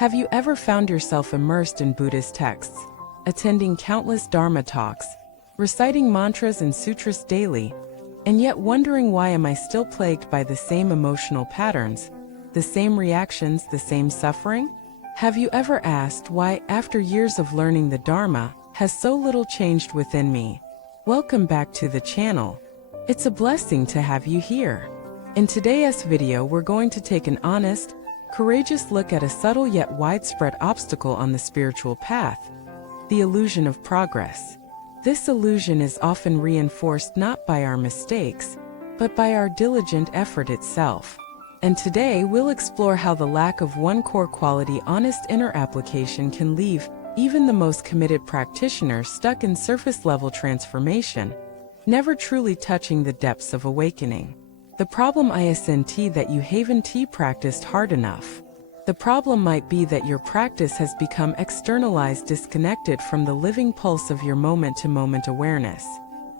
Have you ever found yourself immersed in Buddhist texts, attending countless Dharma talks, reciting mantras and sutras daily, and yet wondering, why am I still plagued by the same emotional patterns, the same reactions, the same suffering? Have you ever asked why, after years of learning the Dharma, has so little changed within me? Welcome back to the channel. It's a blessing to have you here. In today's video, we're going to take an honest, courageous look at a subtle yet widespread obstacle on the spiritual path: the illusion of progress. This illusion is often reinforced not by our mistakes, but by our diligent effort itself. And today we'll explore how the lack of one core quality, honest inner application, can leave even the most committed practitioner stuck in surface-level transformation, never truly touching the depths of awakening. The problem isn't that you haven't practiced hard enough. The problem might be that your practice has become externalized, disconnected from the living pulse of your moment-to-moment awareness.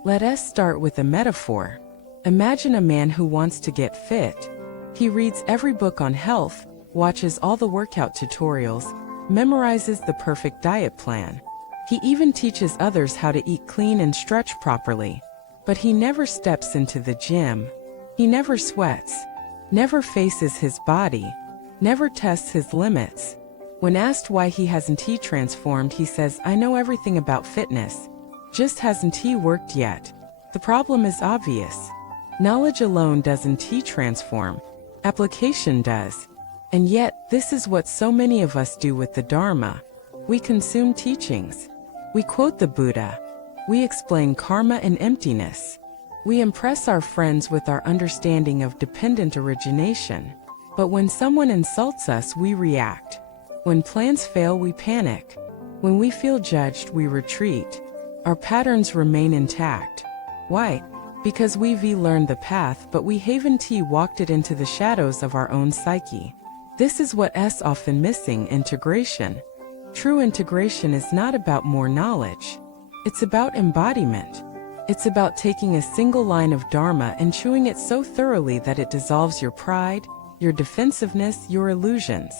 Let us start with a metaphor. Imagine a man who wants to get fit. He reads every book on health, watches all the workout tutorials, memorizes the perfect diet plan. He even teaches others how to eat clean and stretch properly. But he never steps into the gym. He never sweats, never faces his body, never tests his limits. When asked why he hasn't transformed, he says, "I know everything about fitness, just hasn't worked yet." The problem is obvious. Knowledge alone doesn't transform. Application does. And yet, this is what so many of us do with the Dharma. We consume teachings. We quote the Buddha. We explain karma and emptiness. We impress our friends with our understanding of dependent origination. But when someone insults us, we react. When plans fail, we panic. When we feel judged, we retreat. Our patterns remain intact. Why? Because we've learned the path, but we haven't walked it into the shadows of our own psyche. This is what's often missing: integration. True integration is not about more knowledge. It's about embodiment. It's about taking a single line of Dharma and chewing it so thoroughly that it dissolves your pride, your defensiveness, your illusions.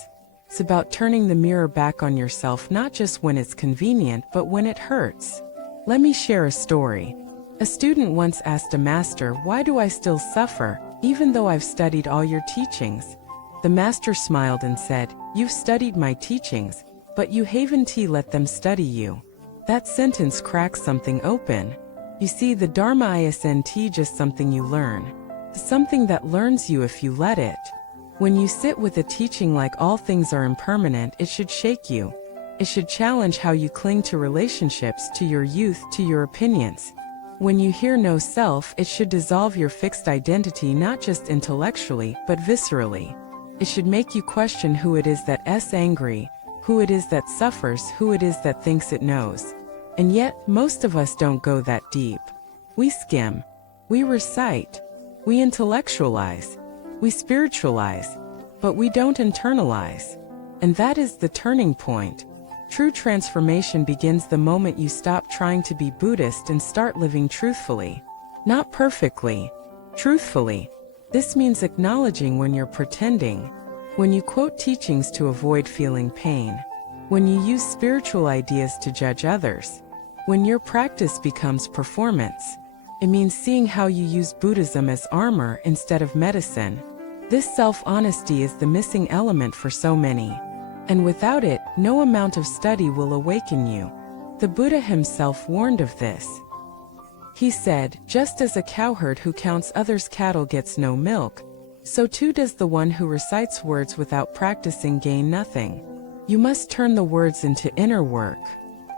It's about turning the mirror back on yourself, not just when it's convenient, but when it hurts. Let me share a story. A student once asked a master, "Why do I still suffer, even though I've studied all your teachings?" The master smiled and said, "You've studied my teachings, but you haven't let them study you." That sentence cracks something open. You see, the Dharma isn't just something you learn. It's something that learns you if you let it. When you sit with a teaching like all things are impermanent, it should shake you. It should challenge how you cling to relationships, to your youth, to your opinions. When you hear no self, it should dissolve your fixed identity, not just intellectually, but viscerally. It should make you question who it is that's angry, who it is that suffers, who it is that thinks it knows. And yet, most of us don't go that deep. We skim. We recite. We intellectualize. We spiritualize. But we don't internalize. And that is the turning point. True transformation begins the moment you stop trying to be Buddhist and start living truthfully. Not perfectly. Truthfully. This means acknowledging when you're pretending. When you quote teachings to avoid feeling pain. When you use spiritual ideas to judge others. When your practice becomes performance. It means seeing how you use Buddhism as armor instead of medicine. This self-honesty is the missing element for so many. And without it, no amount of study will awaken you. The Buddha himself warned of this. He said, "Just as a cowherd who counts others' cattle gets no milk, so too does the one who recites words without practicing gain nothing." You must turn the words into inner work.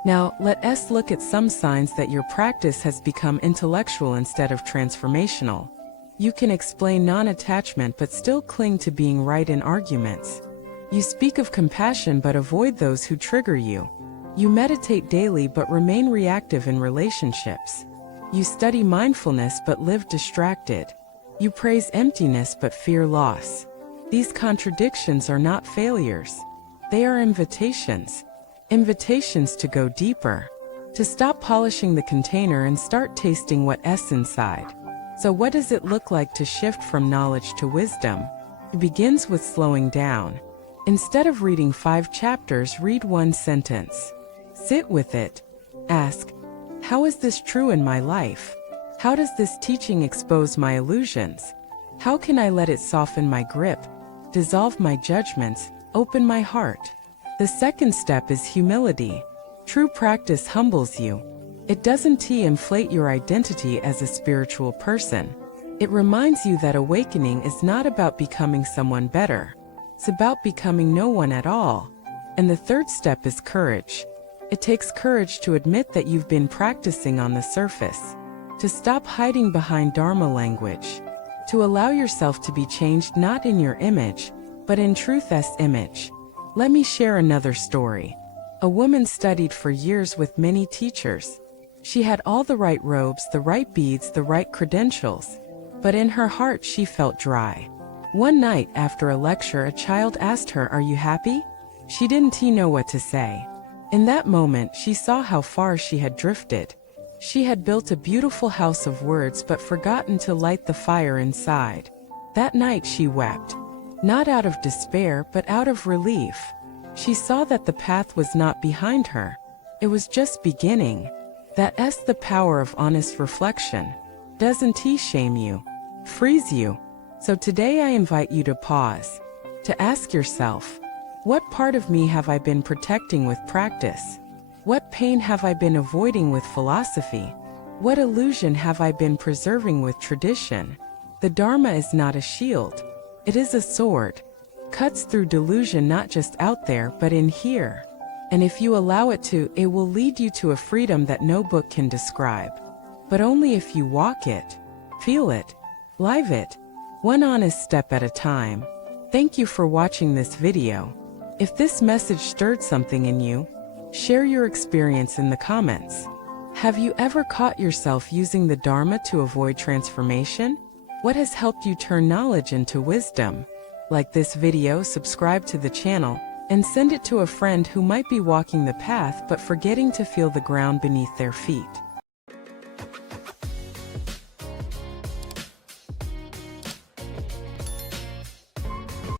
Now, let us look at some signs that your practice has become intellectual instead of transformational. You can explain non-attachment but still cling to being right in arguments. You speak of compassion but avoid those who trigger you. You meditate daily but remain reactive in relationships. You study mindfulness but live distracted. You praise emptiness but fear loss. These contradictions are not failures. They are invitations. Invitations to go deeper. To stop polishing the container and start tasting what's inside. So what does it look like to shift from knowledge to wisdom? It begins with slowing down. Instead of reading 5 chapters, read 1 sentence. Sit with it. Ask, how is this true in my life? How does this teaching expose my illusions? How can I let it soften my grip, dissolve my judgments, open my heart? The second step is humility. True practice humbles you. It doesn't inflate your identity as a spiritual person. It reminds you that awakening is not about becoming someone better. It's about becoming no one at all. And the third step is courage. It takes courage to admit that you've been practicing on the surface, to stop hiding behind Dharma language, to allow yourself to be changed not in your image, but in truth's image. Let me share another story. A woman studied for years with many teachers. She had all the right robes, the right beads, the right credentials, but in her heart she felt dry. One night after a lecture, a child asked her, "Are you happy?" She didn't know what to say. In that moment, she saw how far she had drifted. She had built a beautiful house of words but forgotten to light the fire inside. That night she wept, not out of despair but out of relief. She saw that the path was not behind her. It was just beginning. That's the power of honest reflection. Doesn't shame you, frees you. So today I invite you to pause, to ask yourself, what part of me have I been protecting with practice? What pain have I been avoiding with philosophy? What illusion have I been preserving with tradition? The Dharma is not a shield. It is a sword. Cuts through delusion not just out there but in here. And if you allow it to, it will lead you to a freedom that no book can describe. But only if you walk it, feel it, live it, one honest step at a time. Thank you for watching this video. If this message stirred something in you, share your experience in the comments. Have you ever caught yourself using the Dharma to avoid transformation? What has helped you turn knowledge into wisdom? Like this video, subscribe to the channel, and send it to a friend who might be walking the path but forgetting to feel the ground beneath their feet.